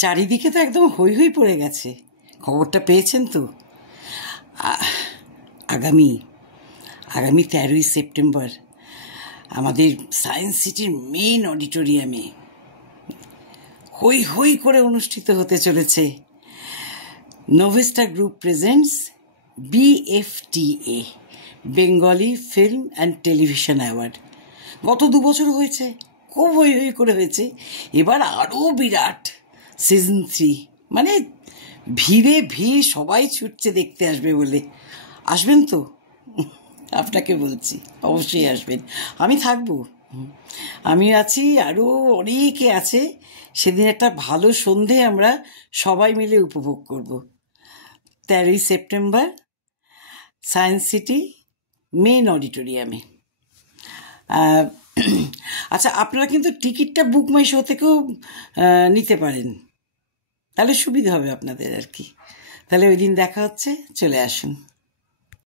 চারিদিকে তো একদম হৈ হৈ পড়ে গেছে। খবরটা পেয়েছেন তো? আগামী 13ই সেপ্টেম্বর আমাদের সায়েন্স সিটির মেন অডিটোরিয়ামে হৈ হৈ করে অনুষ্ঠিত হতে চলেছে Novesta group presents BFTA, Bengali film and television award. গত 2 বছর হয়েছে, খুব হৈ হৈ করে হয়েছে। এবার আরও বিরাট সিজন 3, মানে ভিড়ে ভিড়, সবাই ছুটছে দেখতে আসবে বলে। আসবেন তো? আপনাকে বলছি অবশ্যই আসবেন। আমি থাকবো, আমি আছি, আরও অনেকে আছে। সেদিন একটা ভালো সন্ধে আমরা সবাই মিলে উপভোগ করব। 13ই সেপ্টেম্বর সায়েন্স সিটি মেন অডিটোরিয়ামে। আচ্ছা, আপনারা কিন্তু টিকিটটা বুক মাই শো থেকেও নিতে পারেন, তাহলে সুবিধা হবে আপনাদের আর কি। তাহলে ওই দিন দেখা হচ্ছে, চলে আসুন।